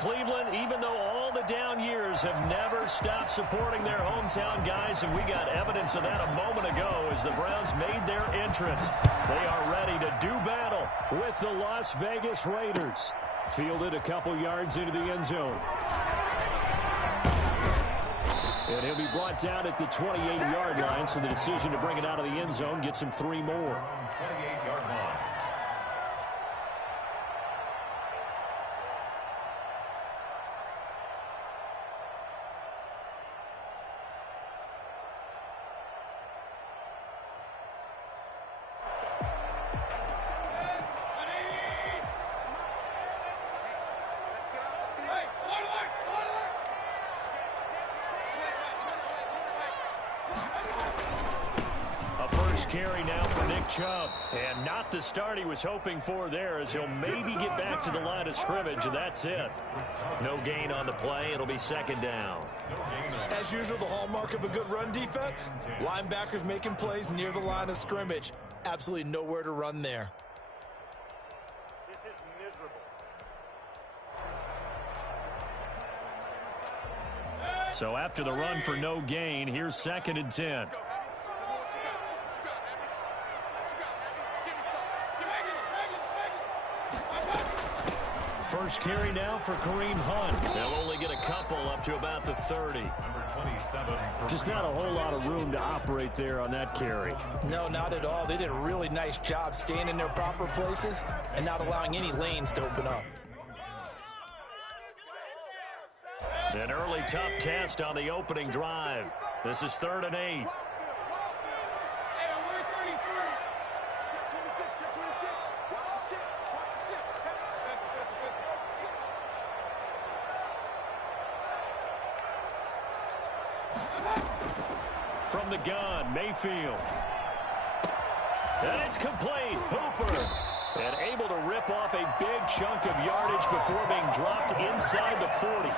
Cleveland, even though all the down years have never stopped supporting their hometown guys, and we got evidence of that a moment ago as the Browns made their entrance. They are ready to do battle with the Las Vegas Raiders. Fielded a couple yards into the end zone. And he'll be brought down at the 28-yard line, so the decision to bring it out of the end zone gets him 3 more. 28-yard line. Carry now for Nick Chubb. And not the start he was hoping for there, as he'll maybe get back to the line of scrimmage, and that's it. No gain on the play. It'll be second down. As usual, the hallmark of a good run defense, linebackers making plays near the line of scrimmage. Absolutely nowhere to run there. This is miserable. So after the run for no gain, here's 2nd and 10. First carry now for Kareem Hunt. They'll only get a couple up to about the 30. Number 27. Just not a whole lot of room to operate there on that carry. No, not at all. They did a really nice job staying in their proper places and not allowing any lanes to open up. An early tough test on the opening drive. This is 3rd and 8. From the gun, Mayfield. And it's complete. Hooper. And able to rip off a big chunk of yardage before being dropped inside the 40.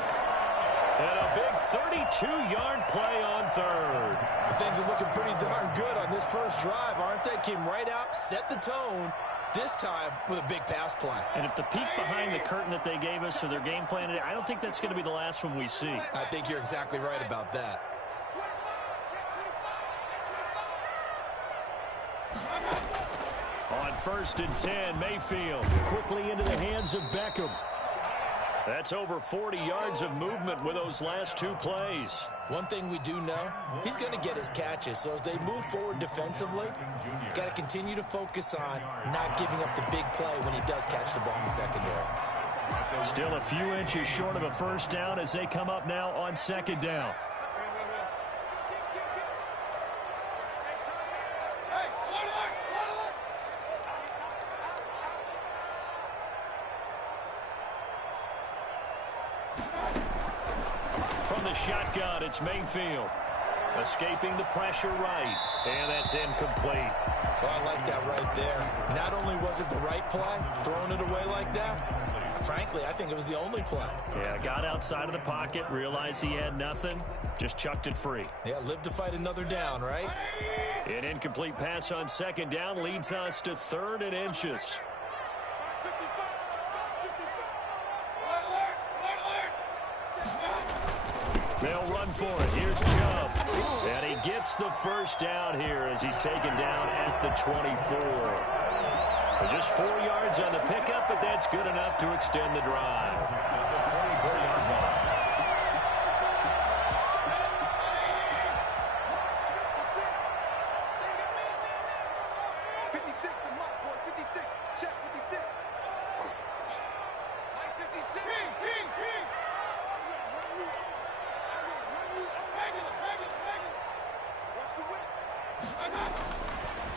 And a big 32-yard play on 3rd. Things are looking pretty darn good on this first drive, aren't they? Came right out, set the tone, this time with a big pass play. And if the peek behind the curtain that they gave us for their game plan today, I don't think that's going to be the last one we see. I think you're exactly right about that. On 1st and 10, Mayfield quickly into the hands of Beckham. That's over 40 yards of movement with those last 2 plays. One thing we do know, he's going to get his catches. So as they move forward defensively, got to continue to focus on not giving up the big play when he does catch the ball in the secondary. Still a few inches short of a first down as they come up now on 2nd down. From the shotgun, it's Mayfield. Escaping the pressure right. And that's incomplete. Oh, I like that right there. Not only was it the right play, throwing it away like that, frankly, I think it was the only play. Yeah, got outside of the pocket, realized he had nothing, just chucked it free. Yeah, live to fight another down, right? An incomplete pass on 2nd down leads us to 3rd and inches. They'll run for it. Here's Chubb. And he gets the first down here as he's taken down at the 24. Just 4 yards on the pickup, but that's good enough to extend the drive. 24-yard line.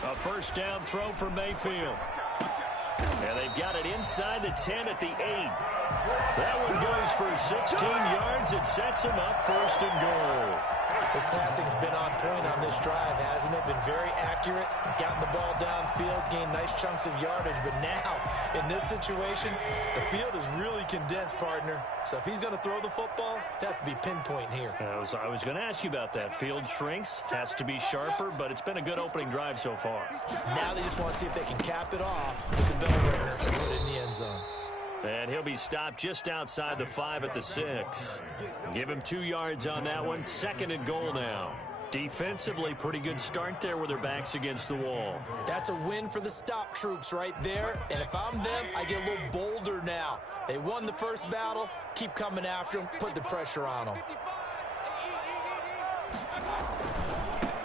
A first down throw for Mayfield. And they've got it inside the 10 at the 8. That one goes for 16 yards. It sets them up 1st and goal. His passing's been on point on this drive, hasn't it? Been very accurate, gotten the ball downfield, gained nice chunks of yardage. But now, in this situation, the field is really condensed, partner. So if he's going to throw the football, that has to be pinpoint here. I was going to ask you about that. Field shrinks, has to be sharper, but it's been a good opening drive so far. Now they just want to see if they can cap it off with the bell ringer and put it in the end zone. And he'll be stopped just outside the 5 at the 6. Give him 2 yards on that one. 2nd and goal now. Defensively, pretty good start there with their backs against the wall. That's a win for the stop troops right there. And if I'm them, I get a little bolder now. They won the first battle. Keep coming after them. Put the pressure on them.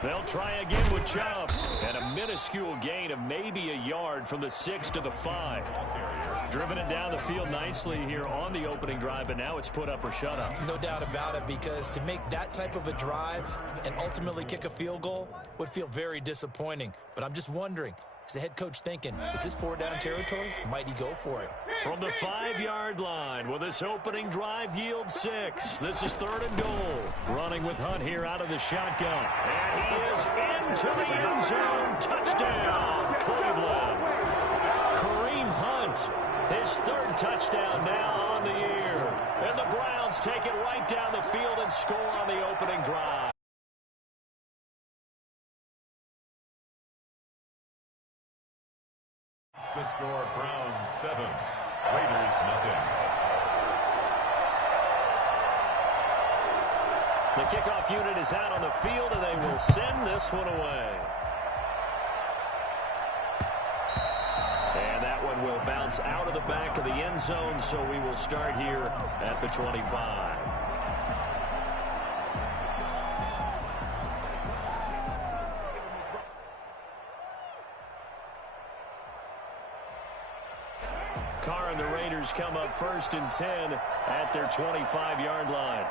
They'll try again with Chubb. And a minuscule gain of maybe a yard from the 6 to the 5. Driven it down the field nicely here on the opening drive, but now it's put up or shut up. No doubt about it, because to make that type of a drive and ultimately kick a field goal would feel very disappointing. But I'm just wondering, is the head coach thinking, is this 4-down territory? Might he go for it? From the 5-yard line, will this opening drive yield 6? This is 3rd and goal. Running with Hunt here out of the shotgun. And he is into the end zone. Touchdown, Cleveland. Kareem Hunt, his 3rd touchdown now on the year. And the Browns take it right down the field and score on the opening drive. The score, Browns 7, Raiders nothing. The kickoff unit is out on the field, and they will send this one away. And that one will bounce out of the back of the end zone, so we will start here at the 25. Carr and the Raiders come up 1st and 10 at their 25-yard line.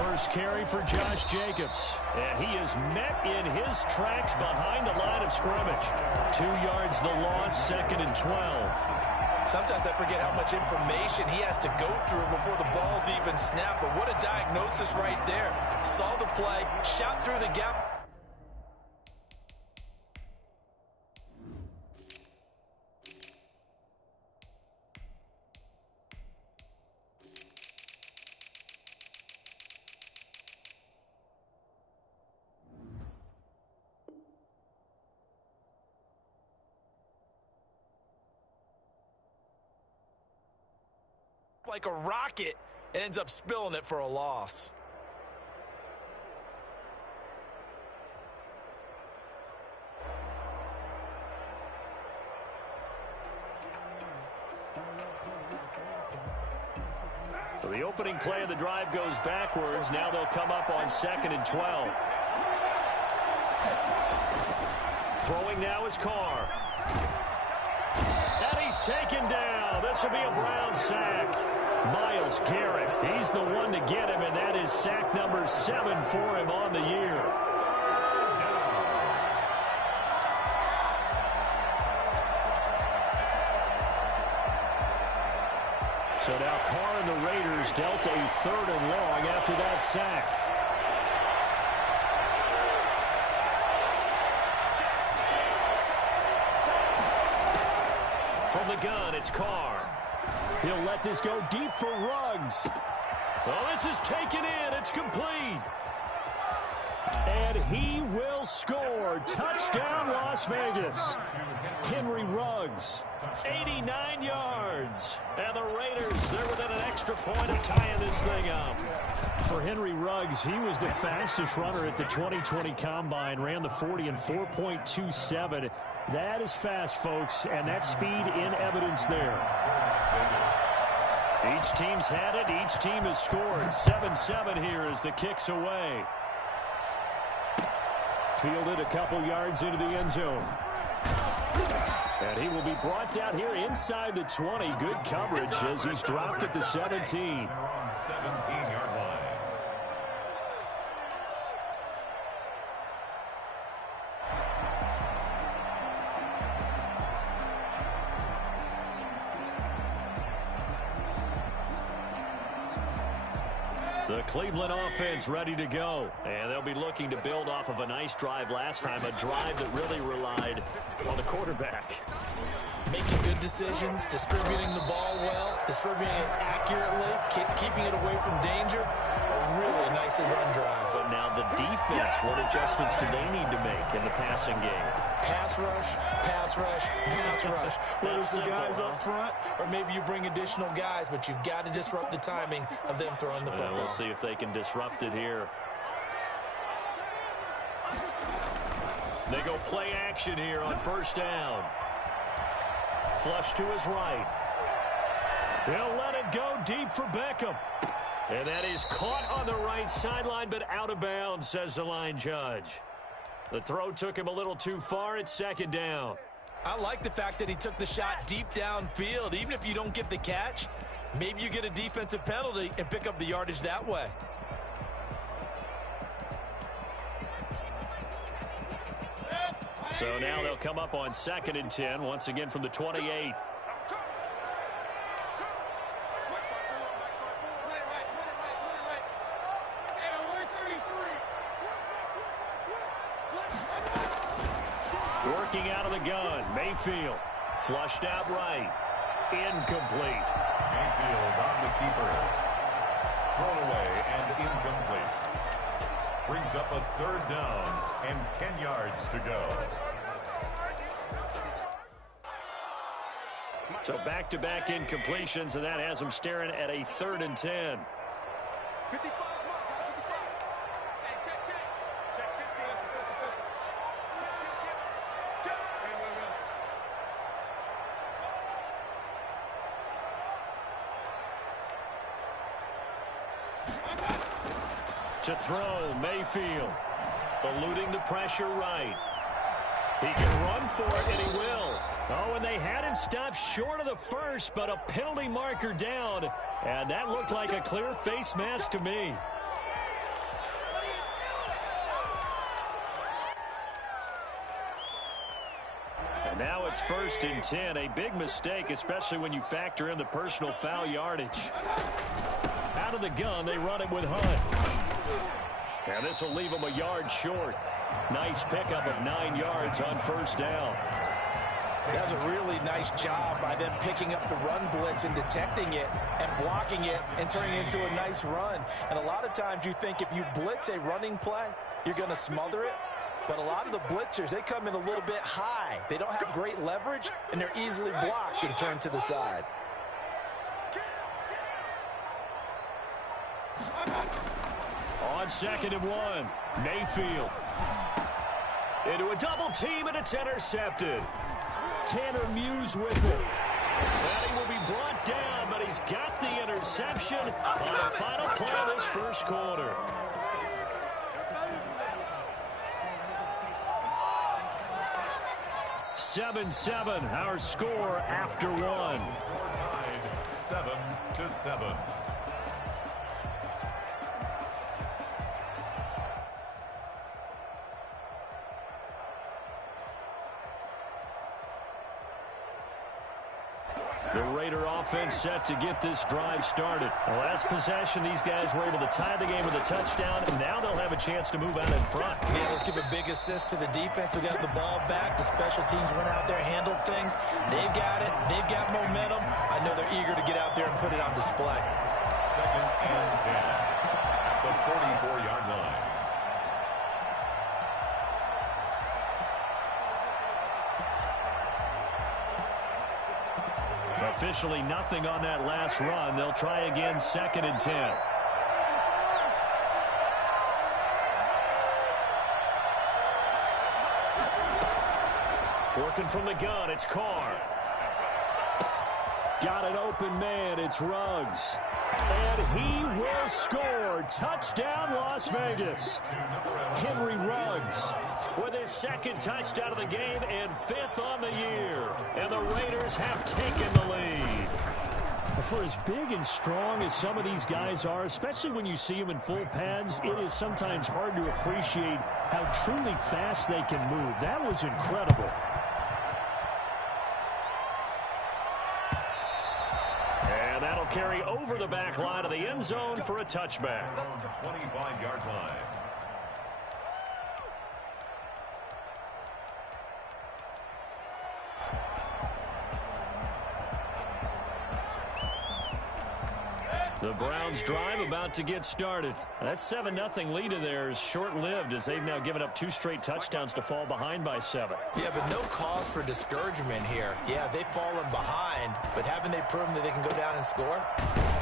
First carry for Josh Jacobs. And he is met in his tracks behind the line of scrimmage. 2 yards the loss, 2nd and 12. Sometimes I forget how much information he has to go through before the ball's even snapped. But what a diagnosis right there. Saw the play, shot through the gap. Like a rocket, ends up spilling it for a loss. So the opening play of the drive goes backwards. Now they'll come up on 2nd and 12. Throwing now is Carr. And he's taken down. This will be a Brown sack. Myles Garrett, he's the one to get him, and that is sack number 7 for him on the year. So now Carr and the Raiders dealt a 3rd and long after that sack. From the gun, it's Carr. He'll let this go deep for Ruggs. Oh, this is taken in. It's complete. And he will score. Touchdown, Las Vegas. Henry Ruggs, 89 yards. And the Raiders, they're within an extra point of tying this thing up. For Henry Ruggs, he was the fastest runner at the 2020 Combine. Ran the 40 in 4.27. That is fast, folks, and that speed in evidence there. Each team's had it. Each team has scored. 7-7 here as the kick's away. Fielded a couple yards into the end zone. And he will be brought down here inside the 20. Good coverage as he's dropped at the 17. 17-yard line. The Cleveland offense ready to go. And they'll be looking to build off of a nice drive last time, a drive that really relied on the quarterback. Making good decisions, distributing the ball well, distributing it accurately, keeping it away from danger. A really nicely run drive. But now the defense, what adjustments do they need to make in the passing game? Pass rush, pass rush, pass rush. Whether it's the guys up front or maybe you bring additional guys, but you've got to disrupt the timing of them throwing the football. We'll see if they can disrupt it here. They go play action here on first down. Flush to his right. He'll let it go deep for Beckham. And that is caught on the right sideline, but out of bounds, says the line judge. The throw took him a little too far. It's second down. I like the fact that he took the shot deep downfield. Even if you don't get the catch, maybe you get a defensive penalty and pick up the yardage that way. So now they'll come up on 2nd and 10, once again from the 28. Working out of the gun, Mayfield. Flushed out right. Incomplete. Mayfield on the keeper. Thrown away and incomplete. Brings up a 3rd down and 10 yards to go. So back-to-back incompletions, and that has them staring at a 3rd and 10. To throw, Mayfield. Eluding the pressure right. He can run for it, and he will. Oh, and they had it stopped short of the first, but a penalty marker down. And that looked like a clear face mask to me. And now it's 1st and 10. A big mistake, especially when you factor in the personal foul yardage. Out of the gun, they run it with Hunt. And this will leave them a yard short. Nice pickup of 9 yards on first down. That's a really nice job by them picking up the run blitz and detecting it and blocking it and turning it into a nice run. And a lot of times you think if you blitz a running play, you're going to smother it. But a lot of the blitzers, they come in a little bit high. They don't have great leverage, and they're easily blocked and turned to the side. On 2nd and 1, Mayfield. Into a double team, and it's intercepted. Tanner Muse with it. And he will be brought down, but he's got the interception on the final play of this first quarter. (7-7), our score after one. Tied 7-7. The Raider offense set to get this drive started. The last possession, these guys were able to tie the game with a touchdown, and now they'll have a chance to move out in front. Yeah, let's give a big assist to the defense who got the ball back. The special teams went out there, handled things. They've got it. They've got momentum. I know they're eager to get out there and put it on display. 2nd and 10 at the 44-yard line. Officially nothing on that last run. They'll try again 2nd and 10. Working from the gun, it's Carr. Got an open man, it's Ruggs. And he will score. Touchdown, Las Vegas. Henry Ruggs with his 2nd touchdown of the game and 5th on the year. And the Raiders have taken the lead. For as big and strong as some of these guys are, especially when you see them in full pads, it is sometimes hard to appreciate how truly fast they can move. That was incredible. And that'll carry over the back line of the end zone for a touchback. 25-yard line. The Browns drive about to get started. That 7-0 lead of theirs short-lived as they've now given up 2 straight touchdowns to fall behind by 7. Yeah, but no cause for discouragement here. Yeah, they've fallen behind, but haven't they proven that they can go down and score?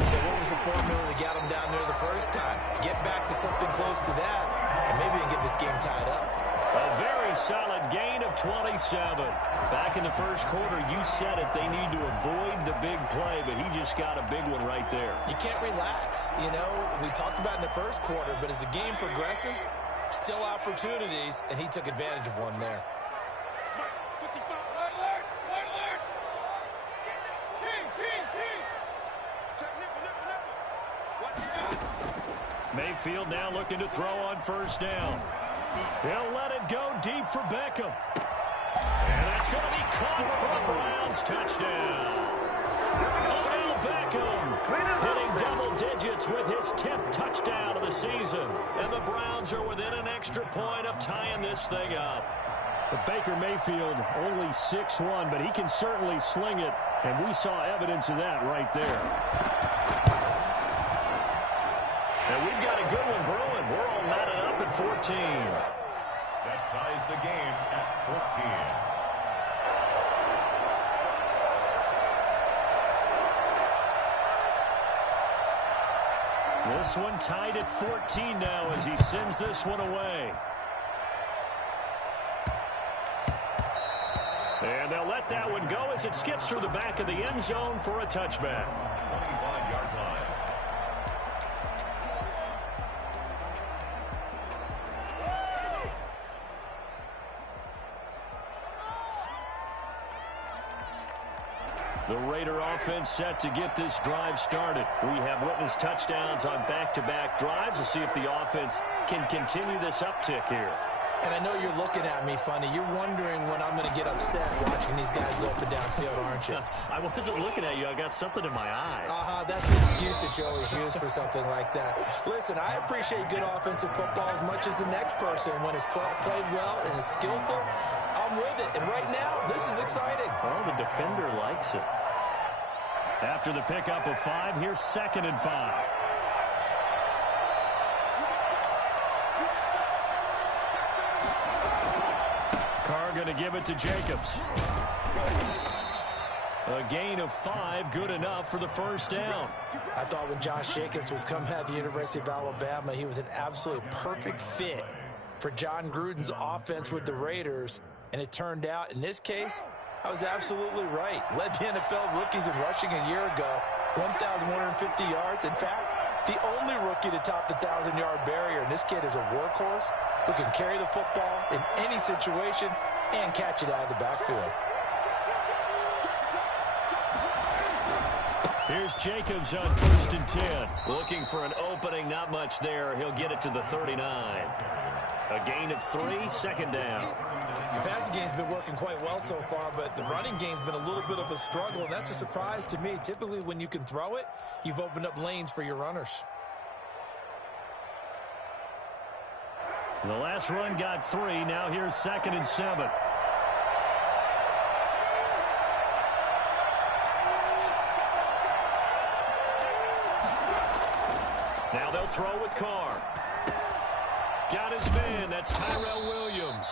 So what was the formula that got them down there the first time? Get back to something close to that, and maybe they can get this game tied up. A very solid gain of 27. Back in the first quarter, you said it. They need to avoid the big play, but he just got a big one right there. You can't relax. You know, we talked about in the first quarter, but as the game progresses, still opportunities, and he took advantage of one there. Mayfield now looking to throw on first down. He'll let it go deep for Beckham. And that's going to be caught for a Browns touchdown. Odell Beckham hitting double digits with his 10th touchdown of the season. And the Browns are within an extra point of tying this thing up. But Baker Mayfield only 6'1", but he can certainly sling it. And we saw evidence of that right there. And we've got a good one brewing. We're all knotted up at 14. That ties the game at 14. This one tied at 14 now as he sends this one away. And they'll let that one go as it skips through the back of the end zone for a touchback. 25-yard line. The Raider offense set to get this drive started. We have witnessed touchdowns on back-to-back drives. We'll see if the offense can continue this uptick here. And I know you're looking at me funny. You're wondering when I'm going to get upset watching these guys go up and downfield, aren't you? I wasn't looking at you. I got something in my eye. That's the excuse that you always use for something like that. Listen, I appreciate good offensive football as much as the next person. When it's played well and is skillful, I'm with it. And right now, this is exciting. Well, the defender likes it. After the pickup of 5, here's 2nd and 5. Carr going to give it to Jacobs. A gain of 5, good enough for the first down. I thought when Josh Jacobs was coming out of the University of Alabama, he was an absolutely perfect fit for John Gruden's offense with the Raiders. And it turned out, in this case, I was absolutely right. Led the NFL rookies in rushing a year ago, 1,150 yards. In fact, the only rookie to top the 1,000-yard barrier. And this kid is a workhorse who can carry the football in any situation and catch it out of the backfield. Here's Jacobs on 1st and 10. Looking for an opening, not much there. He'll get it to the 39. A gain of 3, 2nd down. The passing game's been working quite well so far, but the running game's been a little bit of a struggle, and that's a surprise to me. Typically, when you can throw it, you've opened up lanes for your runners. The last run got 3. Now here's 2nd and 7. Now they'll throw with Carr. Got his man. That's Tyrell Williams.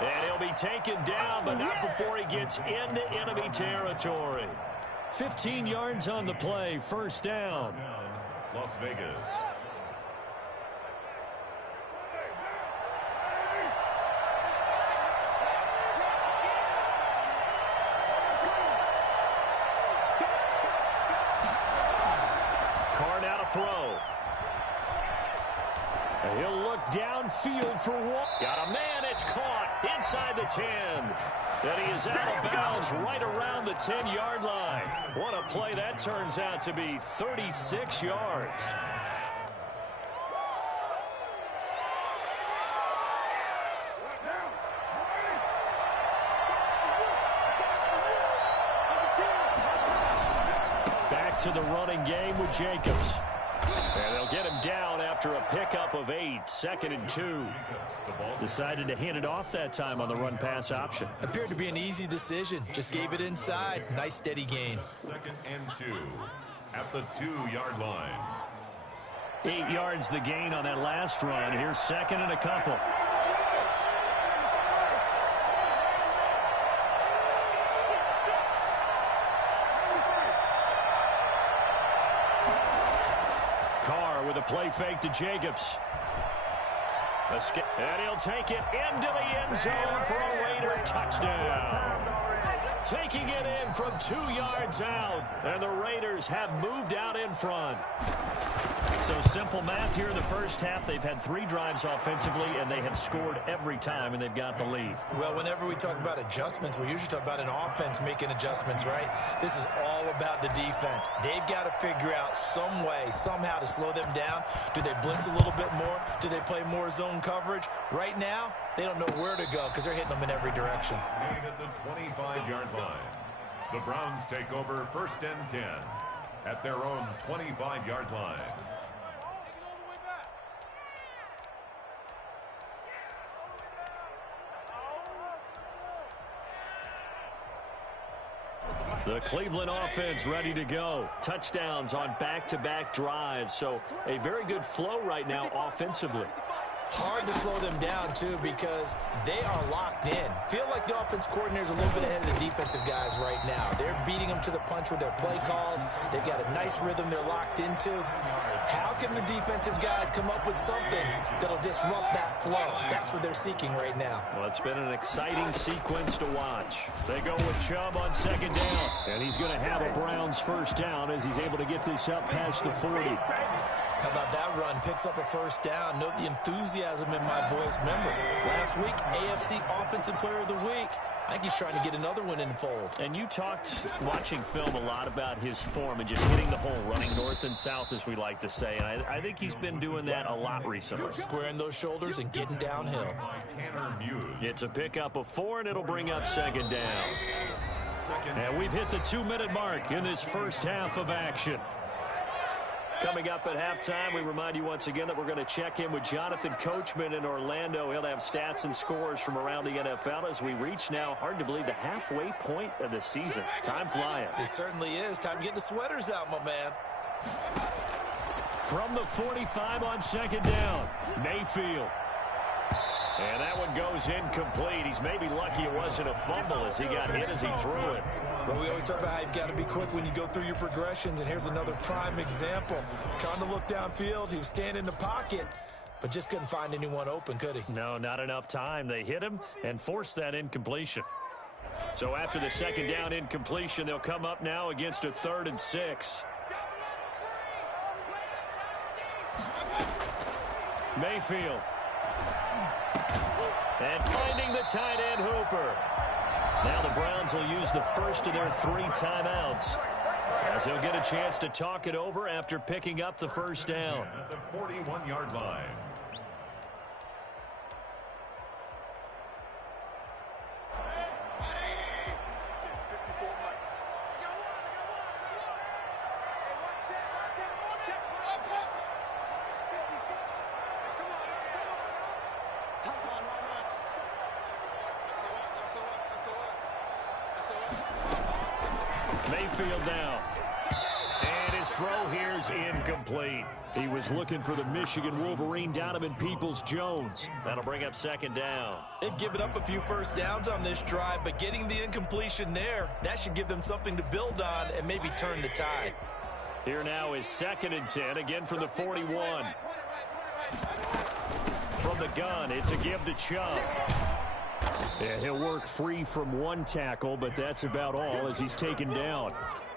And he'll be taken down, but not before he gets into enemy territory. 15 yards on the play. First down. Las Vegas. Carr now to throw. And he'll look downfield for one. Got a man. It's caught inside the 10. And he is out of bounds right around the 10-yard line. What a play that turns out to be. 36 yards. Back to the running game with Jacobs. And they'll get him down after a pickup of 8. 2nd and 2. Decided to hand it off that time on the run-pass option. Appeared to be an easy decision. Just gave it inside. Nice steady gain. 2nd and 2. at the 2-yard line. 8 yards the gain on that last run. Here's second and a couple. Carr with a play fake to Jacobs. And he'll take it into the end zone for a Raider touchdown. Taking it in from 2 yards out. And the Raiders have moved out in front. So simple math here in the first half. They've had 3 drives offensively, and they have scored every time, and they've got the lead. Well, whenever we talk about adjustments, we usually talk about an offense making adjustments, right? This is all about the defense. They've got to figure out some way, somehow to slow them down. Do they blitz a little bit more? Do they play more zone coverage? Right now, they don't know where to go because they're hitting them in every direction. Made at the 25-yard line. The Browns take over 1st and 10 at their own 25-yard line. The Cleveland offense ready to go. Touchdowns on back-to-back drives. So a very good flow right now offensively. Hard to slow them down, too, because they are locked in. Feel like the offense coordinator's a little bit ahead of the defensive guys right now. They're beating them to the punch with their play calls. They've got a nice rhythm they're locked into. How can the defensive guys come up with something that'll disrupt that flow? That's what they're seeking right now. Well, it's been an exciting sequence to watch. They go with Chubb on 2nd down, and he's going to have a Browns 1st down as he's able to get this up past the 40. How about that run? Picks up a 1st down. Note the enthusiasm in my voice. Remember, last week, AFC Offensive Player of the Week. I think he's trying to get another one in the fold. And you talked, watching film, a lot about his form and just hitting the hole, running north and south, as we like to say. And I think he's been doing that a lot recently. Squaring those shoulders and getting downhill. It's a pickup of 4, and it'll bring up 2nd down. And we've hit the 2-minute mark in this first half of action. Coming up at halftime, we remind you once again that we're going to check in with Jonathan Coachman in Orlando. He'll have stats and scores from around the NFL as we reach now, hard to believe, the halfway point of the season. Time flying. It certainly is. Time to get the sweaters out, my man. From the 45 on 2nd down, Mayfield. And that one goes incomplete. He's maybe lucky it wasn't a fumble as he got hit as he threw it. But we always talk about how you've got to be quick when you go through your progressions, and here's another prime example. Trying to look downfield, he was standing in the pocket, but just couldn't find anyone open, could he? No, not enough time. They hit him and forced that incompletion. So after the 2nd down incompletion, they'll come up now against a 3rd and 6. Mayfield. And finding the tight end, Hooper. Now the Browns will use the first of their 3 timeouts, as they'll get a chance to talk it over after picking up the 1st down. At the 41-yard line. Mayfield now. And his throw here's incomplete. He was looking for the Michigan Wolverine, Donovan Peoples-Jones. That'll bring up 2nd down. They've given up a few 1st downs on this drive, but getting the incompletion there, that should give them something to build on and maybe turn the tide. Here now is 2nd and 10, again from the 41. From the gun, it's a give to Chubb. And he'll work free from 1 tackle, but that's about all as he's taken down.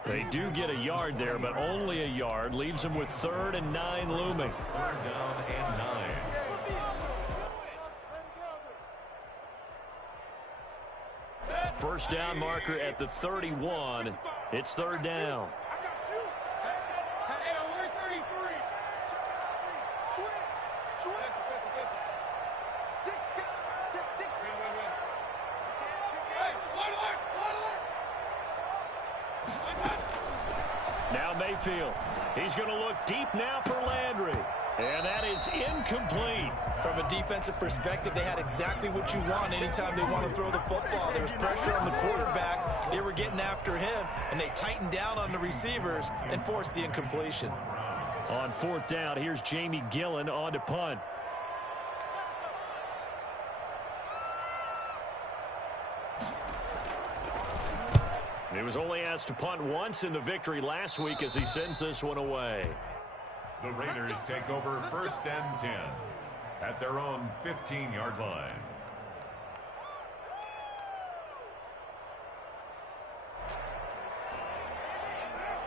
They do get a yard there, but only a yard. Leaves him with 3rd and 9 looming. 3rd down and 9. First down marker at the 31. It's 3rd down. Now Mayfield. He's going to look deep now for Landry. And that is incomplete. From a defensive perspective, they had exactly what you want anytime they want to throw the football. There was pressure on the quarterback. They were getting after him, and they tightened down on the receivers and forced the incompletion. On fourth down, here's Jamie Gillen on to punt. He was only asked to punt once in the victory last week as he sends this one away. The Raiders take over 1st and 10 at their own 15-yard line.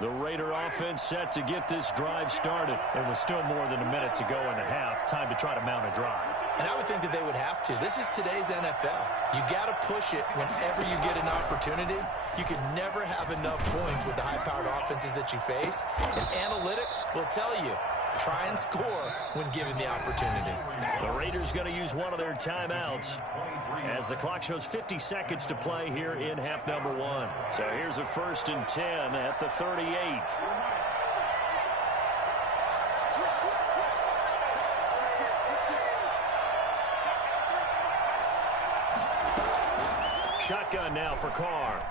The Raider offense set to get this drive started. There was still more than a minute to go in the half. Time to try to mount a drive. And I would think that they would have to. This is today's NFL. You got to push it whenever you get an opportunity. You can never have enough points with the high-powered offenses that you face. And analytics will tell you, try and score when given the opportunity. The Raiders going to use one of their timeouts as the clock shows 50 seconds to play here in half number one. So here's a 1st and 10 at the 38. Shotgun now for Carr.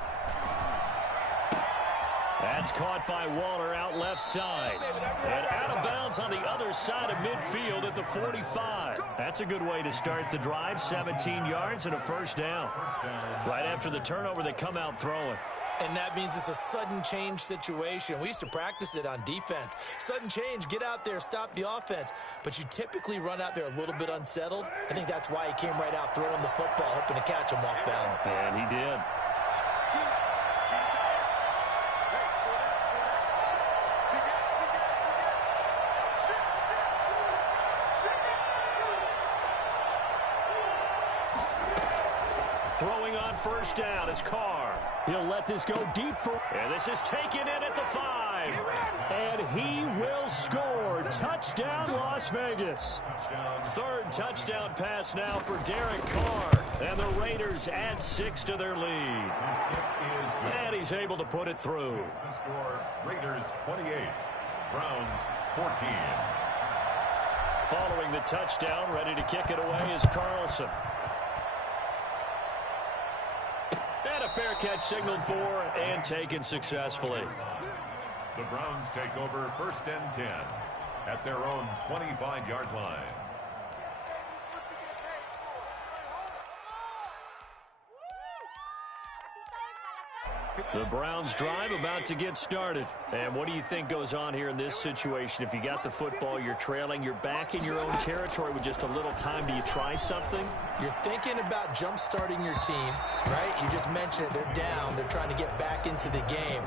That's caught by Waller out left side. And out of bounds on the other side of midfield at the 45. That's a good way to start the drive. 17 yards and a 1st down. Right after the turnover, they come out throwing. And that means it's a sudden change situation. We used to practice it on defense. Sudden change, get out there, stop the offense. But you typically run out there a little bit unsettled. I think that's why he came right out throwing the football, hoping to catch him off balance. And he did. Throwing on 1st down is Carr. He'll let this go deep for... And this is taken in at the 5. And he will score. Touchdown, Las Vegas. 3rd touchdown pass now for Derek Carr. And the Raiders add 6 to their lead. And he's able to put it through. The score, Raiders 28, Browns 14. Following the touchdown, ready to kick it away is Carlson. And a fair catch signaled for and taken successfully. The Browns take over 1st and 10 at their own 25-yard line. The Browns drive about to get started. And what do you think goes on here in this situation? If you got the football, you're trailing, you're back in your own territory with just a little time. Do you try something? You're thinking about jump-starting your team, right? You just mentioned it. They're down. They're trying to get back into the game.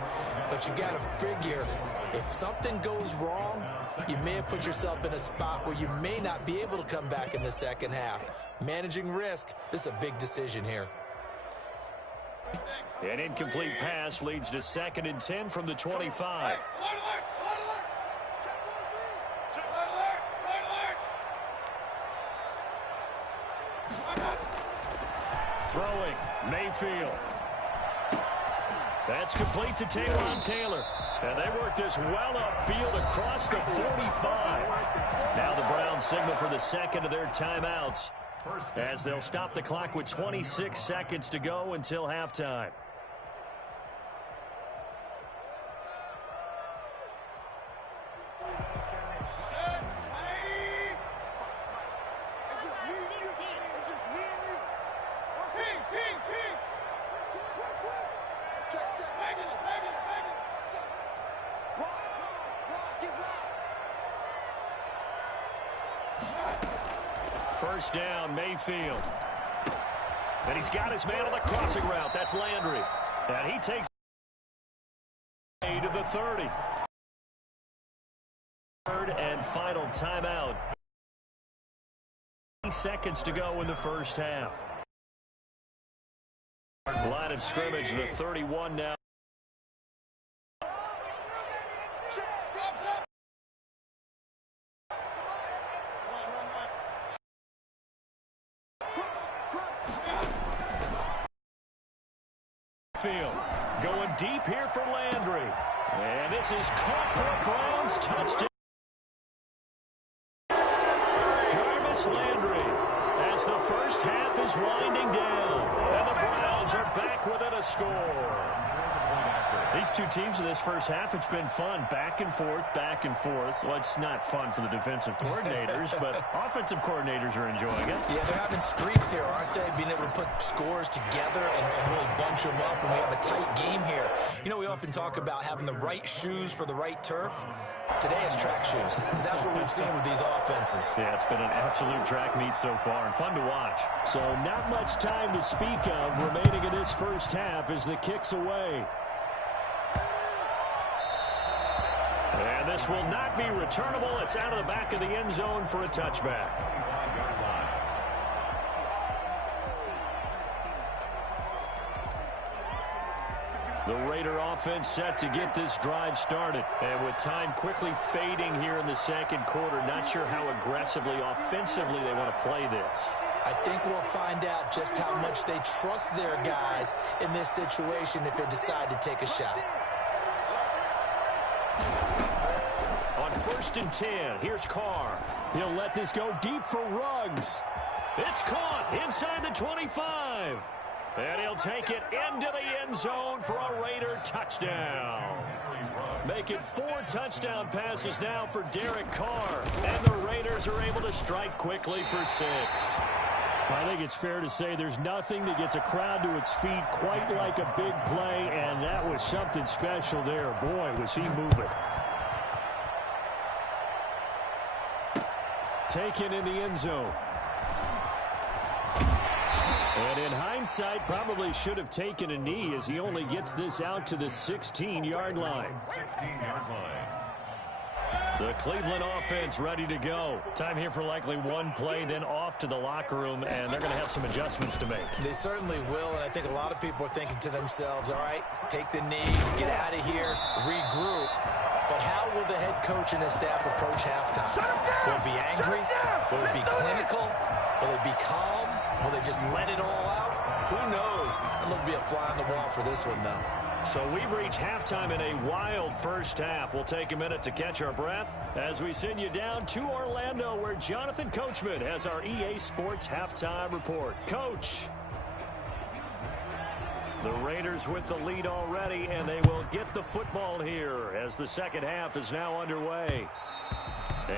But you got to figure, if something goes wrong, you may have put yourself in a spot where you may not be able to come back in the second half. Managing risk, this is a big decision here. An incomplete pass leads to 2nd and 10 from the 25. Throwing, Mayfield. That's complete to Taylor. And they work this well upfield across the 45. Now the Browns signal for the 2nd of their timeouts, as they'll stop the clock with 26 seconds to go until halftime. First down, Mayfield. And he's got his man on the crossing route. That's Landry. And he takes to the 30. 3rd and final timeout. 20 seconds to go in the first half. Line of scrimmage, the 31 now. Field going deep here for Landry. And this is caught for a Browns touchdown. Jarvis Landry as the first half is winding down. And the Browns are back within a score. These two teams in this first half, it's been fun. Back and forth, back and forth. Well, it's not fun for the defensive coordinators, but offensive coordinators are enjoying it. Yeah, they're having streaks here, aren't they? Being able to put scores together and really bunch them up, and we have a tight game here. You know, we often talk about having the right shoes for the right turf. Today is track shoes. That's what we've seen with these offenses. Yeah, it's been an absolute track meet so far and fun to watch. So not much time to speak of remaining in this first half as the kick's away. And this will not be returnable. It's out of the back of the end zone for a touchback. The Raider offense set to get this drive started. And with time quickly fading here in the second quarter, not sure how aggressively, offensively they want to play this. I think we'll find out just how much they trust their guys in this situation if they decide to take a shot. On 1st and 10, here's Carr. He'll let this go deep for Ruggs. It's caught inside the 25. And he'll take it into the end zone for a Raider touchdown. Make it 4 touchdown passes now for Derek Carr. And the Raiders are able to strike quickly for 6. I think it's fair to say there's nothing that gets a crowd to its feet quite like a big play, and that was something special there. Boy, was he moving. Taken in the end zone. And in hindsight, probably should have taken a knee as he only gets this out to the 16-yard line. 16-yard line. The Cleveland offense ready to go. Time here for likely one play, then off to the locker room, and they're going to have some adjustments to make. They certainly will, and I think a lot of people are thinking to themselves, all right, take the knee, get out of here, regroup. But how will the head coach and his staff approach halftime? Will it be angry? Will it be clinical? Will it be calm? Will they just let it all out? Who knows? I'd love to be a fly on the wall for this one, though. So we've reached halftime in a wild first half. We'll take a minute to catch our breath as we send you down to Orlando, where Jonathan Coachman has our EA Sports halftime report. Coach. The Raiders with the lead already, and they will get the football here as the second half is now underway.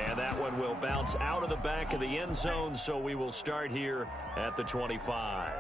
And that one will bounce out of the back of the end zone, so we will start here at the 25.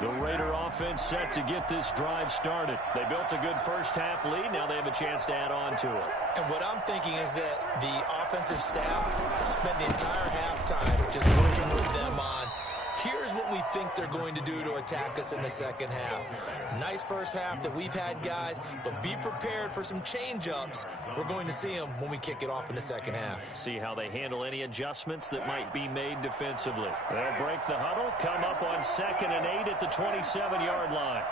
The Raider offense set to get this drive started. They built a good first half lead. Now they have a chance to add on to it. And what I'm thinking is that the offensive staff spent the entire halftime just working with them on, here's what we think they're going to do to attack us in the second half. Nice first half that we've had, guys, but be prepared for some change-ups. We're going to see them when we kick it off in the second half. See how they handle any adjustments that might be made defensively. They'll break the huddle, come up on 2nd and 8 at the 27-yard line.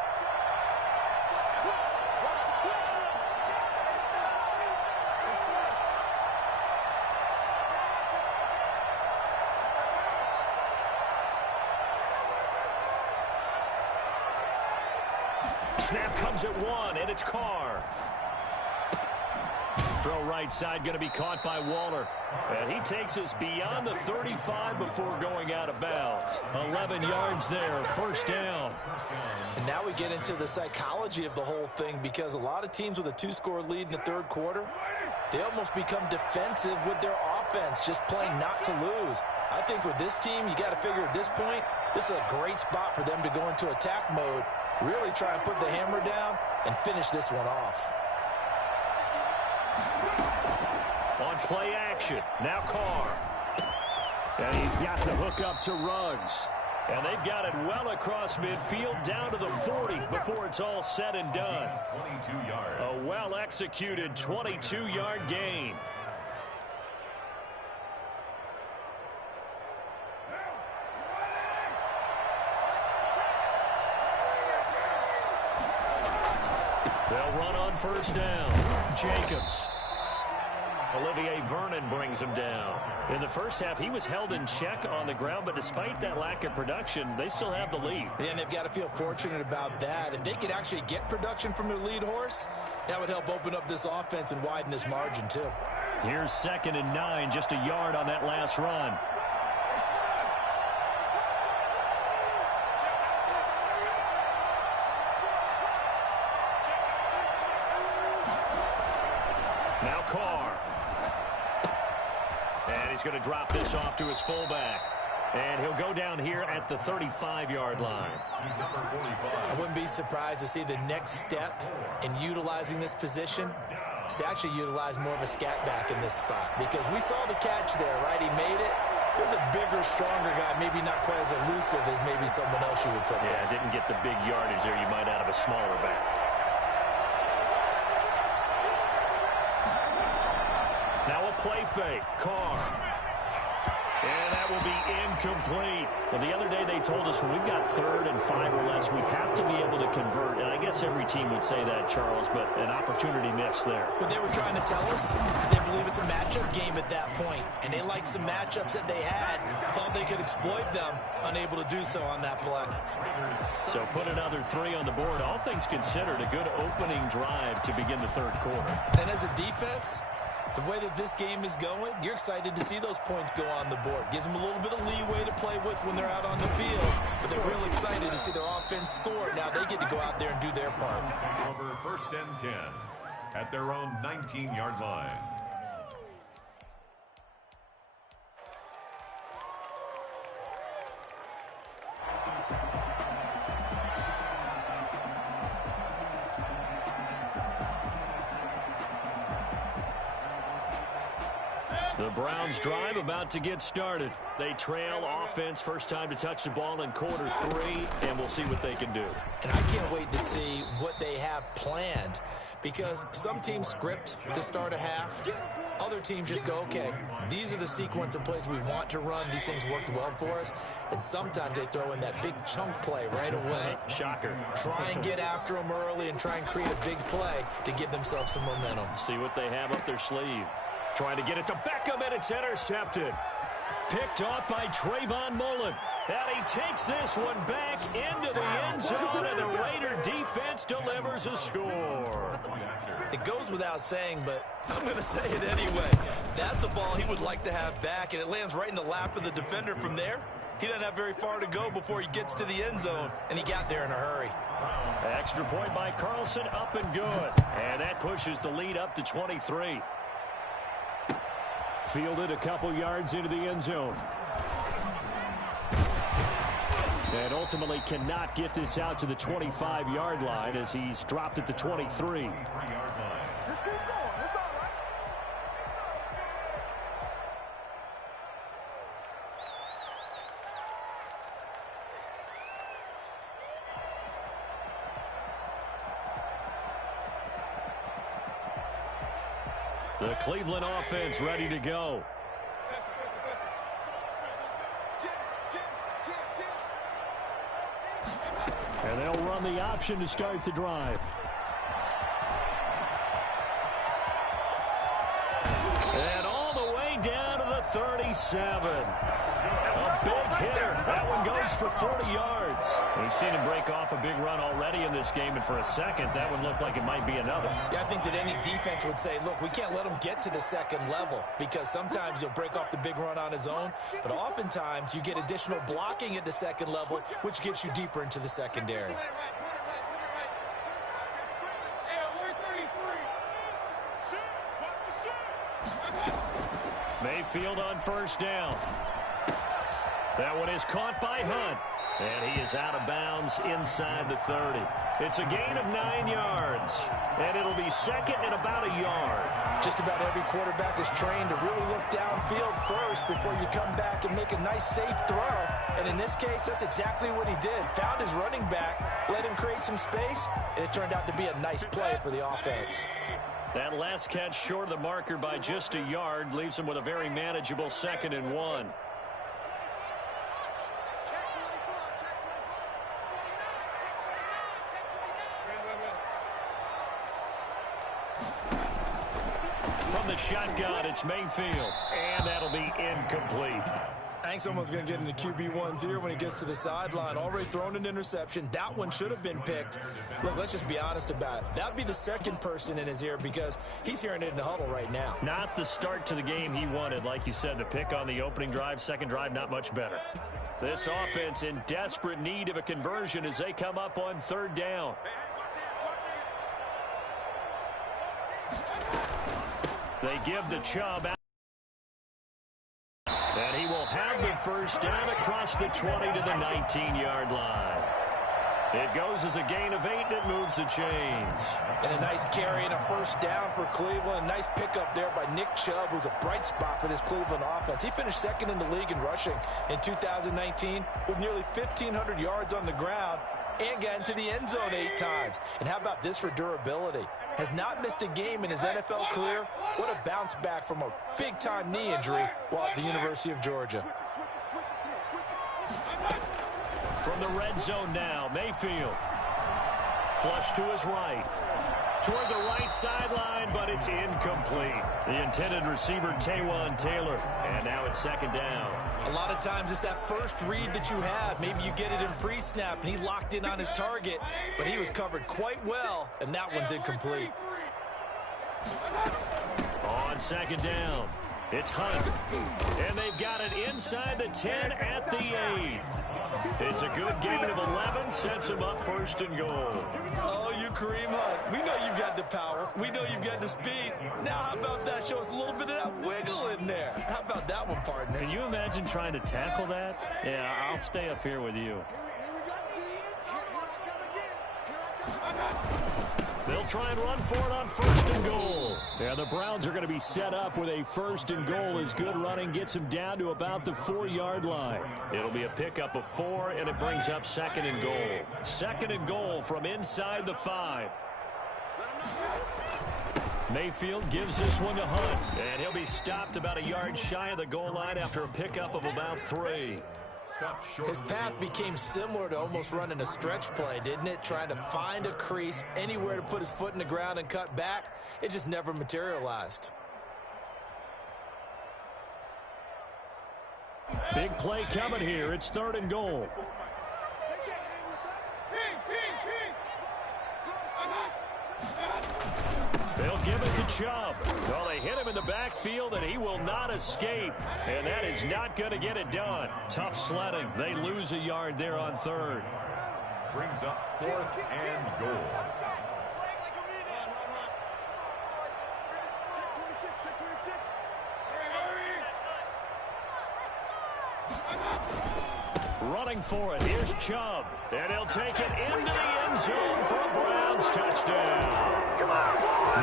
Snap comes at 1, and it's Carr. Throw right side, going to be caught by Waller. And he takes us beyond the 35 before going out of bounds. 11 yards there, first down. And now we get into the psychology of the whole thing, because a lot of teams with a 2-score lead in the third quarter, they almost become defensive with their offense, just playing not to lose. I think with this team, you got to figure at this point, this is a great spot for them to go into attack mode, really try and put the hammer down and finish this one off. On play action, now Carr. And he's got the hook up to Ruggs. And they've got it well across midfield down to the 40 before it's all said and done. 22 yards. A well-executed 22-yard gain. They'll run on first down. Jacobs. Olivier Vernon brings him down. In the first half, he was held in check on the ground, but despite that lack of production, they still have the lead. Yeah, and they've got to feel fortunate about that. If they could actually get production from their lead horse, that would help open up this offense and widen this margin, too. Here's 2nd and 9, just a yard on that last run. Now Carr. And he's going to drop this off to his fullback. And he'll go down here at the 35-yard line. I wouldn't be surprised to see the next step in utilizing this position is to actually utilize more of a scat back in this spot. Because we saw the catch there, right? He made it. He was a bigger, stronger guy, maybe not quite as elusive as maybe someone else you would put there. Yeah, didn't get the big yardage there you might out of a smaller back. Now a play fake. Carr. And that will be incomplete. Well, the other day they told us when we've got 3rd and 5 or less, we have to be able to convert. And I guess every team would say that, Charles, but an opportunity missed there. What they were trying to tell us is they believe it's a matchup game at that point. And they liked some matchups that they had, thought they could exploit them, unable to do so on that play. So put another 3 on the board. All things considered, a good opening drive to begin the 3rd quarter. And as a defense, the way that this game is going, you're excited to see those points go on the board. Gives them a little bit of leeway to play with when they're out on the field. But they're real excited to see their offense score. Now they get to go out there and do their part. Over 1st and 10 at their own 19-yard line. The Browns drive about to get started. They trail offense, first time to touch the ball in quarter 3, and we'll see what they can do. And I can't wait to see what they have planned, because some teams script to start a half. Other teams just go, okay, these are the sequence of plays we want to run. These things worked well for us. And sometimes they throw in that big chunk play right away. Shocker. Try and get after them early and try and create a big play to give themselves some momentum. See what they have up their sleeve. Trying to get it to Beckham, and it's intercepted. Picked off by Trayvon Mullen. And he takes this one back into the end zone, and the Raider defense delivers a score. It goes without saying, but I'm going to say it anyway. That's a ball he would like to have back, and it lands right in the lap of the defender from there. He doesn't have very far to go before he gets to the end zone, and he got there in a hurry. Extra point by Carlson, up and good. And that pushes the lead up to 23. Fielded a couple yards into the end zone. And ultimately cannot get this out to the 25-yard line as he's dropped at the 23. The Cleveland offense ready to go. And they'll run the option to start the drive. And all the way down to the 37. A big hitter. That one goes for 40 yards. We've seen him break off a big run already in this game, and for a second, that one looked like it might be another. Yeah, I think that any defense would say, look, we can't let him get to the second level, because sometimes he'll break off the big run on his own, but oftentimes you get additional blocking at the second level, which gets you deeper into the secondary. Mayfield on first down. That one is caught by Hunt. And he is out of bounds inside the 30. It's a gain of 9 yards. And it'll be second and about a yard. Just about every quarterback is trained to really look downfield first before you come back and make a nice, safe throw. And in this case, that's exactly what he did. Found his running back, let him create some space, and it turned out to be a nice play for the offense. That last catch short of the marker by just a yard leaves him with a very manageable 2nd and 1. From the shotgun, it's Mayfield. And that'll be incomplete. I think someone's going to get into QB1s here when he gets to the sideline. Already thrown an interception. That one should have been picked. Look, let's just be honest about it. That'd be the second person in his ear because he's hearing it in the huddle right now. Not the start to the game he wanted. Like you said, the pick on the opening drive, second drive, not much better. This offense in desperate need of a conversion as they come up on third down. They give the Chubb out. And he will have the first down across the 20 to the 19-yard line. It goes as a gain of 8, and it moves the chains. And a nice carry and a first down for Cleveland. A nice pickup there by Nick Chubb, who's a bright spot for this Cleveland offense. He finished second in the league in rushing in 2019 with nearly 1,500 yards on the ground and got into the end zone 8 times. And how about this for durability? Has not missed a game in his NFL career. What a bounce back from a big-time knee injury while at the University of Georgia. From the red zone now, Mayfield. Flush to his right. Toward the right sideline, but it's incomplete. The intended receiver, Taywan Taylor. And now it's second down. A lot of times it's that first read that you have. Maybe you get it in pre-snap, and he locked in on his target, but he was covered quite well, and that one's incomplete. On second down, it's Hunt. And they've got it inside the 10 at the 8. It's a good gain of 11, sets him up first and goal. Oh, you Kareem Hunt. We know you've got the power. We know you've got the speed. Now how about that? Show us a little bit of that wiggle in there. How about that one, partner? Can you imagine trying to tackle that? Yeah, I'll stay up here with you. They'll try and run for it on first and goal. Yeah, the Browns are going to be set up with a first and goal as good running gets them down to about the 4-yard line. It'll be a pickup of 4, and it brings up second and goal. Second and goal from inside the 5. Mayfield gives this one to Hunt, and he'll be stopped about a yard shy of the goal line after a pickup of about 3. His path became similar to almost running a stretch play, didn't it? Trying to find a crease, anywhere to put his foot in the ground and cut back. It just never materialized. Big play coming here. It's third and goal. They'll give it to Chubb. Well, they hit him in the backfield, and he will not escape. And that is not going to get it done. Tough sledding. They lose a yard there on third. Brings up 4th and goal. Running for it. Here's Chubb. And he'll take it into the end zone for a Browns touchdown. Come on.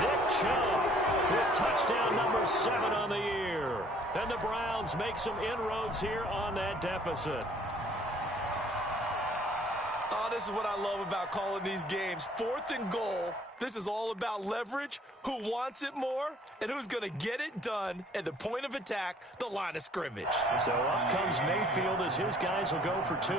Nick Chubb with touchdown number 7 on the year. And the Browns make some inroads here on that deficit. Oh, this is what I love about calling these games. 4th and goal. This is all about leverage, who wants it more, and who's going to get it done at the point of attack, the line of scrimmage. So up comes Mayfield as his guys will go for 2.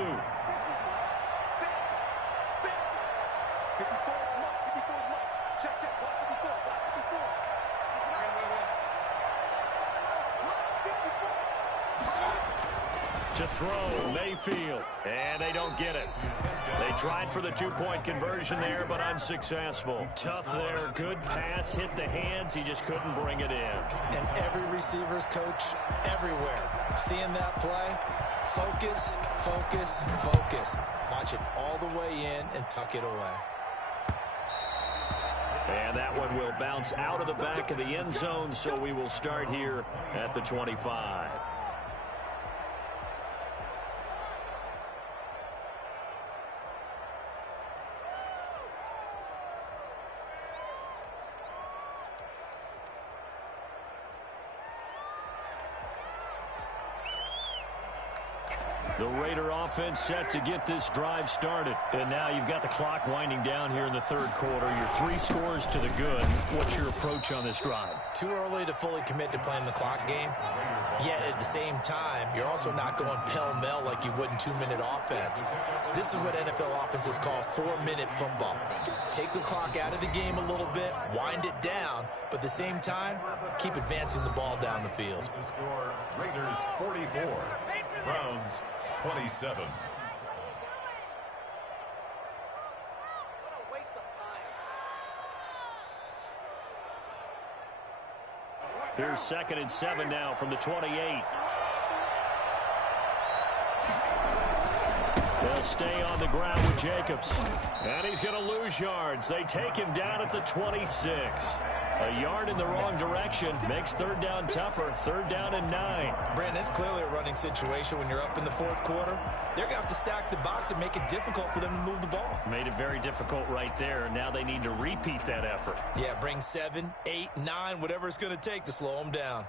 To throw, Mayfield, and they don't get it. They tried for the 2-point conversion there, but unsuccessful. Tough there, good pass, hit the hands, he just couldn't bring it in. And every receiver's coach everywhere, seeing that play, focus, focus, focus. Watch it all the way in and tuck it away. And that one will bounce out of the back of the end zone, so we will start here at the 25. The Raider offense set to get this drive started. And now you've got the clock winding down here in the third quarter. Your 3 scores to the good. What's your approach on this drive? Too early to fully commit to playing the clock game. Yet at the same time, you're also not going pell-mell like you would in 2-minute offense. This is what NFL offenses call 4-minute football. Take the clock out of the game a little bit, wind it down, but at the same time, keep advancing the ball down the field. The score, Raiders 44, Browns 27. Here's 2nd and 7 now from the 28. They'll stay on the ground with Jacobs. And he's going to lose yards. They take him down at the 26. A yard in the wrong direction makes 3rd down tougher. 3rd down and 9. Brandon, it's clearly a running situation when you're up in the 4th quarter. They're going to have to stack the box and make it difficult for them to move the ball. Made it very difficult right there. Now they need to repeat that effort. Yeah, bring 7, 8, 9, whatever it's going to take to slow them down.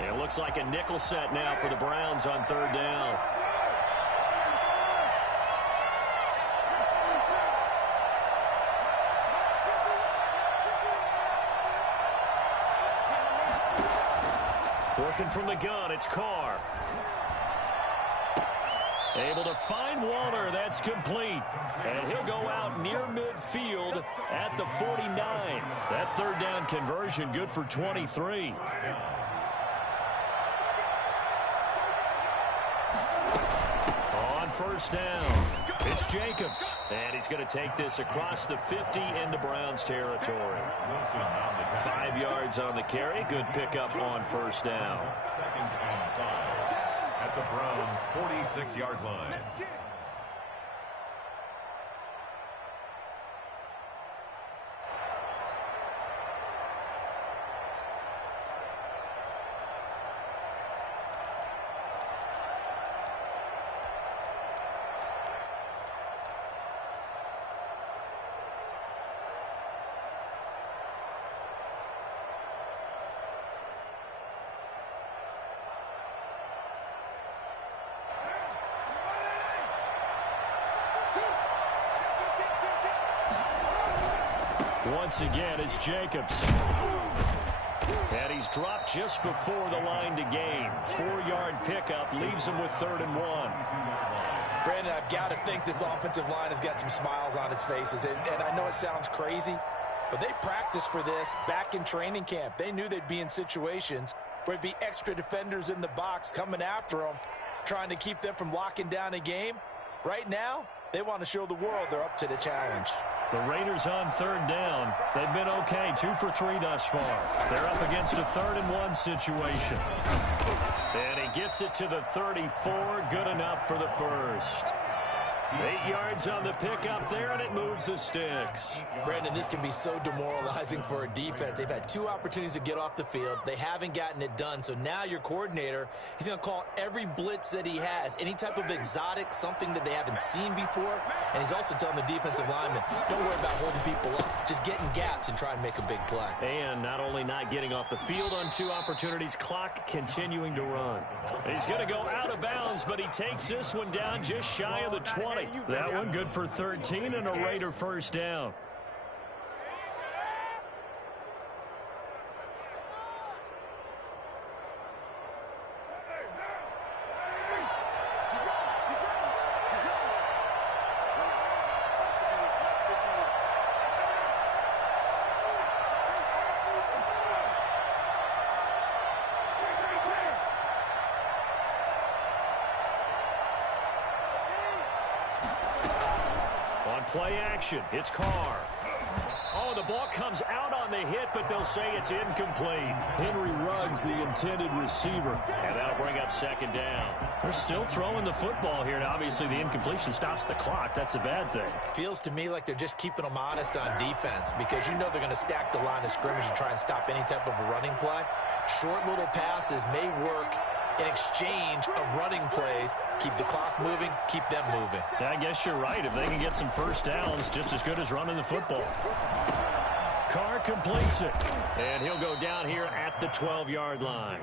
It looks like a nickel set now for the Browns on 3rd down. Working from the gun, it's Carr. Able to find Waller. That's complete. And he'll go out near midfield at the 49. That 3rd down conversion good for 23. On 1st down, it's Jacobs. And he's going to take this across the 50 into Browns territory. 5 yards on the carry. Good pickup on 1st down. 2nd and 5 at the Browns' 46-yard line. Once again, it's Jacobs. And he's dropped just before the line to gain. 4-yard pickup leaves him with 3rd and 1. Brandon, I've got to think this offensive line has got some smiles on its faces. And I know it sounds crazy, but they practiced for this back in training camp. They knew they'd be in situations where there'd be extra defenders in the box coming after them, trying to keep them from locking down a game. Right now, they want to show the world they're up to the challenge. The Raiders on 3rd down. They've been okay, 2 for 3 thus far. They're up against a 3rd and 1 situation. And he gets it to the 34. Good enough for the first. 8 yards on the pickup there, and it moves the sticks. Brandon, this can be so demoralizing for a defense. They've had 2 opportunities to get off the field. They haven't gotten it done. So now your coordinator, he's going to call every blitz that he has, any type of exotic, something that they haven't seen before. And he's also telling the defensive lineman, don't worry about holding people up. Just get in gaps and try and make a big play. And not only not getting off the field on 2 opportunities, clock continuing to run. He's going to go out of bounds, but he takes this one down just shy of the 20. That one good for 13 and a Raider 1st down. Play action. It's Carr. Oh, the ball comes out on the hit, but they'll say it's incomplete. Henry Ruggs, the intended receiver. And that'll bring up 2nd down. They're still throwing the football here. And obviously, the incompletion stops the clock. That's the bad thing. Feels to me like they're just keeping them honest on defense because you know they're going to stack the line of scrimmage and try and stop any type of a running play. Short little passes may work in exchange of running plays. Keep the clock moving, keep them moving. I guess you're right. If they can get some 1st downs, just as good as running the football. Carr completes it. And he'll go down here at the 12-yard line.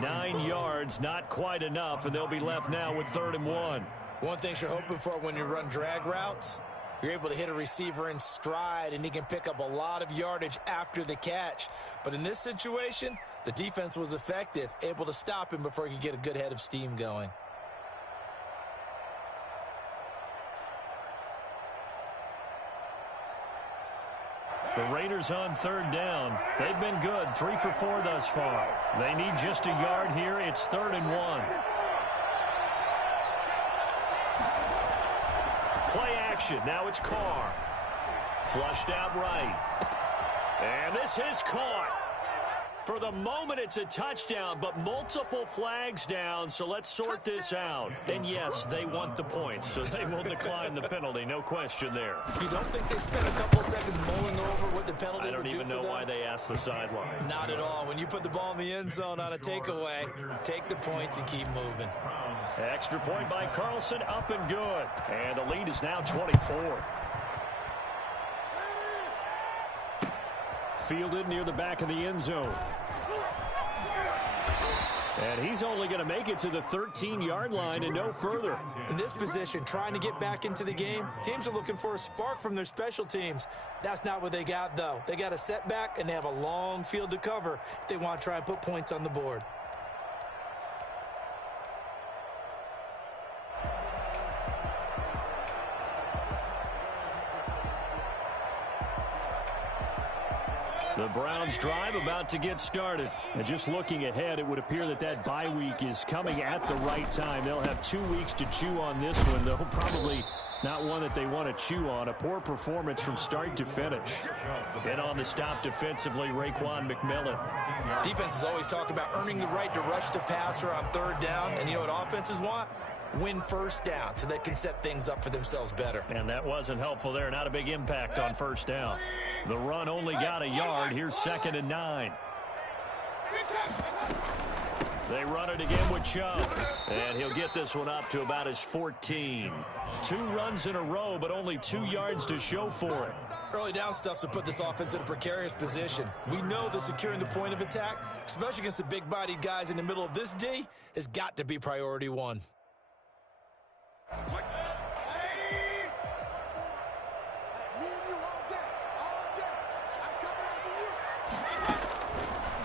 9 yards, not quite enough, and they'll be left now with 3rd and 1. One thing you're hoping for when you run drag routes, You're able to hit a receiver in stride, and he can pick up a lot of yardage after the catch. But in this situation, the defense was effective, able to stop him before he could get a good head of steam going. The Raiders on third down. They've been good, 3 for 4 thus far. They need just a yard here. It's 3rd and 1. Play action. Now it's Carr. Flushed out right. And this is caught. For the moment, it's a touchdown, but multiple flags down, so let's sort this out. And yes, they want the points, so they will decline the penalty, no question there. You don't think they spent a couple seconds mulling over what the penalty would do for them? I don't even know why they asked the sideline. Not at all. When you put the ball in the end zone on a takeaway, take the points and keep moving. Extra point by Carlson, up and good. And the lead is now 24. Fielded near the back of the end zone. And he's only going to make it to the 13-yard line and no further. In this position, trying to get back into the game, teams are looking for a spark from their special teams. That's not what they got, though. They got a setback, and they have a long field to cover if they want to try and put points on the board. The Browns drive about to get started. And just looking ahead, it would appear that that bye week is coming at the right time. They'll have 2 weeks to chew on this one, though probably not one that they want to chew on. A poor performance from start to finish. And on the stop defensively, Raekwon McMillan. Defenses always talk about earning the right to rush the passer on third down. And you know what offenses want? Win first down so they can set things up for themselves better. And that wasn't helpful there. Not a big impact on first down. The run only got a yard. Here's 2nd and 9. They run it again with Chubb. And he'll get this one up to about his 14. 2 runs in a row, but only 2 yards to show for it. Early down stuff to put this offense in a precarious position. We know that securing the point of attack, especially against the big-bodied guys in the middle of this D, has got to be priority 1.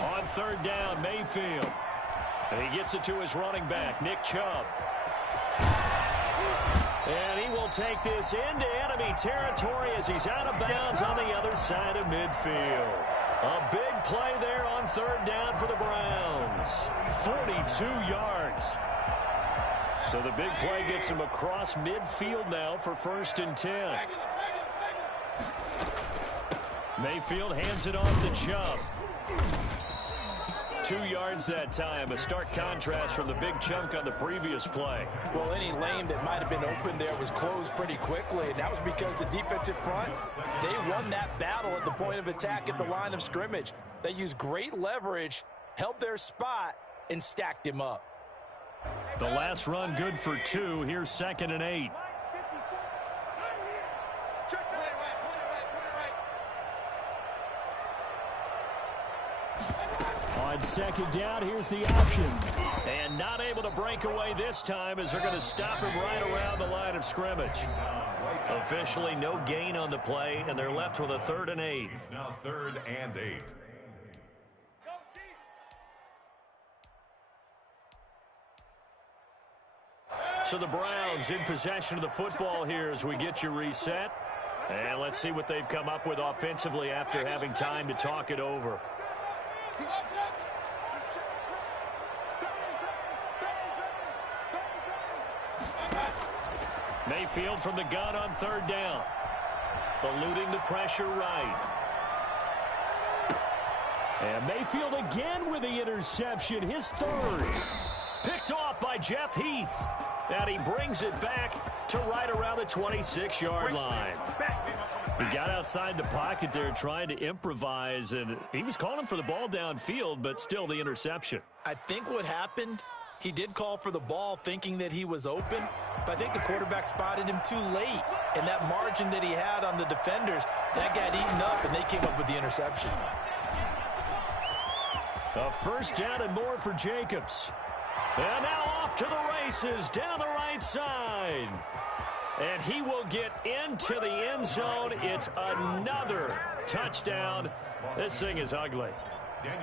On third down, Mayfield. And he gets it to his running back, Nick Chubb. And he will take this into enemy territory as he's out of bounds on the other side of midfield. A big play there on third down for the Browns. 42 yards. So the big play gets him across midfield now for 1st and 10. Mayfield hands it off to Chubb. 2 yards that time. A stark contrast from the big chunk on the previous play. Well, any lane that might have been open there was closed pretty quickly, and that was because the defensive front, they won that battle at the point of attack at the line of scrimmage. They used great leverage, held their spot, and stacked him up. The last run good for 2. Here's 2nd and 8. On 2nd down, here's the option. And not able to break away this time as they're going to stop him right around the line of scrimmage. Officially no gain on the play, and they're left with a 3rd and 8. Now 3rd and 8. So the Browns in possession of the football here as we get you reset. And let's see what they've come up with offensively after having time to talk it over. Mayfield from the gun on third down. Eluding the pressure right. And Mayfield again with the interception, his 3rd. Picked off by Jeff Heath. And he brings it back to right around the 26-yard line. He got outside the pocket there trying to improvise, and he was calling for the ball downfield, but still the interception. I think what happened, he did call for the ball thinking that he was open, but I think the quarterback spotted him too late. And that margin that he had on the defenders, that got eaten up, and they came up with the interception. A 1st down and more for Jacobs. And now off to the races down the right side. And he will get into the end zone. It's another touchdown. This thing is ugly.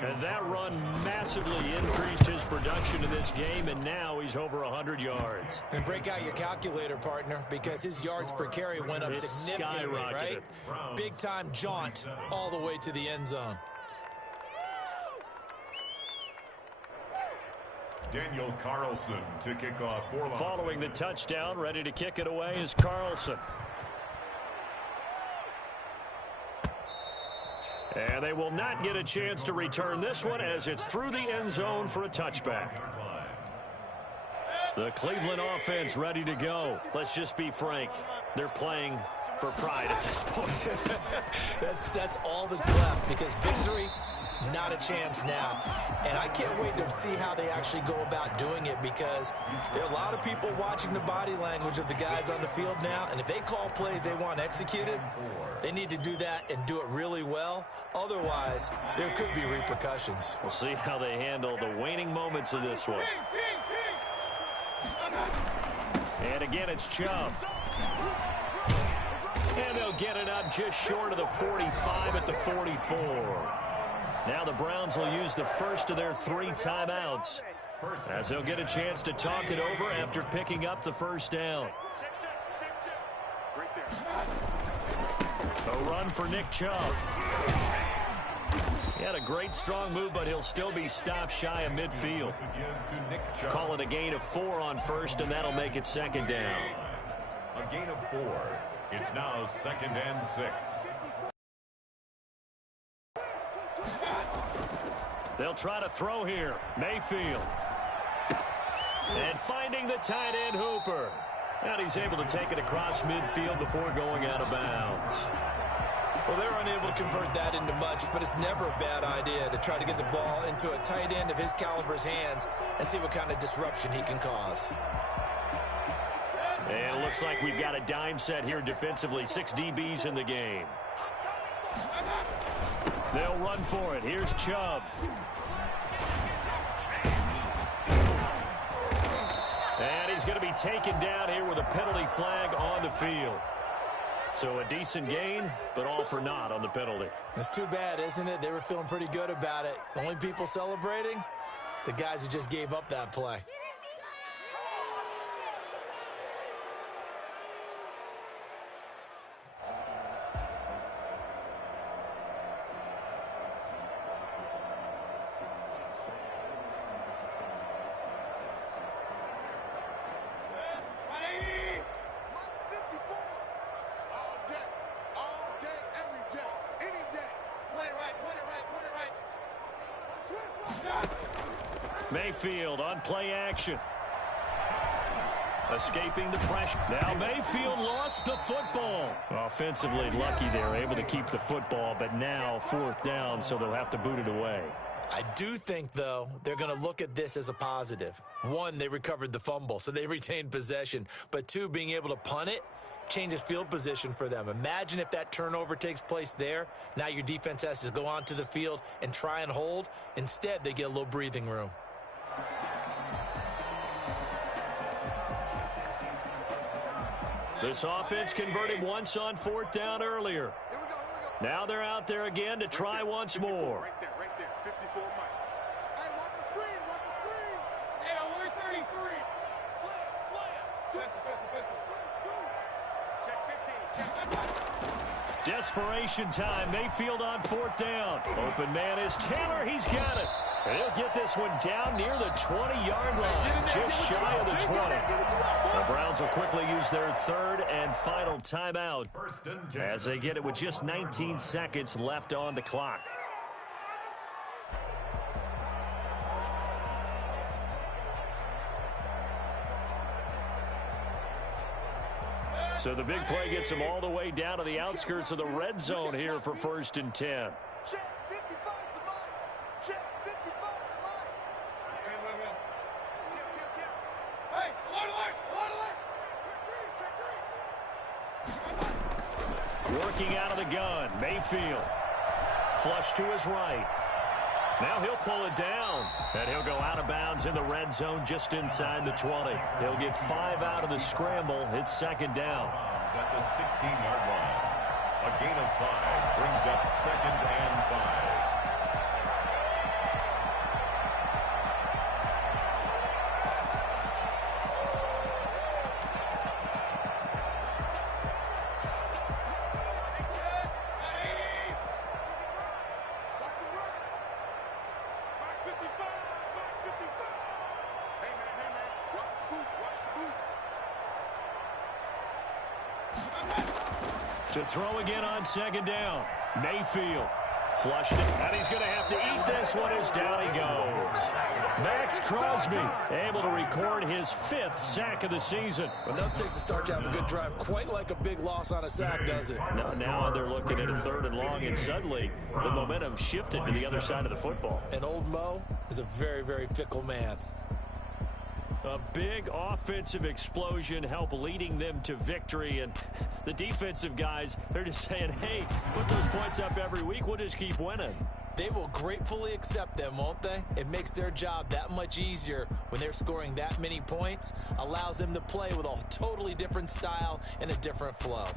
And that run massively increased his production in this game, and now he's over 100 yards. And break out your calculator, partner, because his yards per carry went up significantly, right? Big-time jaunt all the way to the end zone. Daniel Carlson to kick off for Los Following the touchdown, ready to kick it away is Carlson. And they will not get a chance to return this one as it's through the end zone for a touchback. The Cleveland offense ready to go. Let's just be frank. They're playing for pride at this point. That's all that's left, because victory, not a chance now. And I can't wait to see how they actually go about doing it, because there are a lot of people watching the body language of the guys on the field now, and if they call plays they want executed, they need to do that and do it really well. Otherwise, there could be repercussions. We'll see how they handle the waning moments of this one. And again, it's Chubb. And they'll get it up just short of the 45 at the 44. Now the Browns will use the first of their 3 timeouts, as they'll get a chance to talk it over after picking up the first down. A run for Nick Chubb. He had a great strong move, but he'll still be stopped shy of midfield. Call it a gain of 4 on first, and that'll make it second down. A gain of 4. It's now 2nd and 6. They'll try to throw here. Mayfield. And finding the tight end, Hooper. And he's able to take it across midfield before going out of bounds. Well, they're unable to convert that into much, but it's never a bad idea to try to get the ball into a tight end of his caliber's hands and see what kind of disruption he can cause. And it looks like we've got a dime set here defensively. 6 DBs in the game. They'll run for it. Here's Chubb. And he's going to be taken down here with a penalty flag on the field. So a decent gain, but all for naught on the penalty. It's too bad, isn't it? They were feeling pretty good about it. The only people celebrating, the guys who just gave up that play. Mayfield on play action. Escaping the pressure. Now Mayfield lost the football. Offensively lucky they're able to keep the football, but now 4th down, so they'll have to boot it away. I do think, though, they're going to look at this as a positive. 1, they recovered the fumble, so they retained possession. But 2, being able to punt it changes field position for them. Imagine if that turnover takes place there. Now your defense has to go onto the field and try and hold. Instead, they get a little breathing room. This offense converted once on 4th down earlier. Now they're out there again to try once more. Right there, 54 Mike. Hey, watch the screen, watch the screen. Yeah, we're 33. Slam. Check 15, check 15. Desperation time. Mayfield on 4th down. Open man is Taylor. He's got it. And he'll get this one down near the 20-yard line, just shy of the 20. The Browns will quickly use their 3rd and final timeout as they get it with just 19 seconds left on the clock. So the big play gets them all the way down to the outskirts of the red zone here for 1st and 10. Working out of the gun, Mayfield. Flush to his right. Now he'll pull it down, and he'll go out of bounds in the red zone just inside the 20. He'll get 5 out of the scramble. It's second down. At the 16-yard line. A gain of 5 brings up 2nd and 5. To throw again on second down. Mayfield flushed it, and he's going to have to eat this one as down he goes. Max Crosby able to record his 5th sack of the season. Enough takes to start to have a good drive, quite like a big loss on a sack, does it? Now they're looking at a 3rd and long, and suddenly the momentum shifted to the other side of the football. And old Mo is a very, very fickle man. A big offensive explosion helped leading them to victory, and the defensive guys, they're just saying, hey, put those points up every week, we'll just keep winning. They will gratefully accept them, won't they? It makes their job that much easier when they're scoring that many points, allows them to play with a totally different style and a different flow.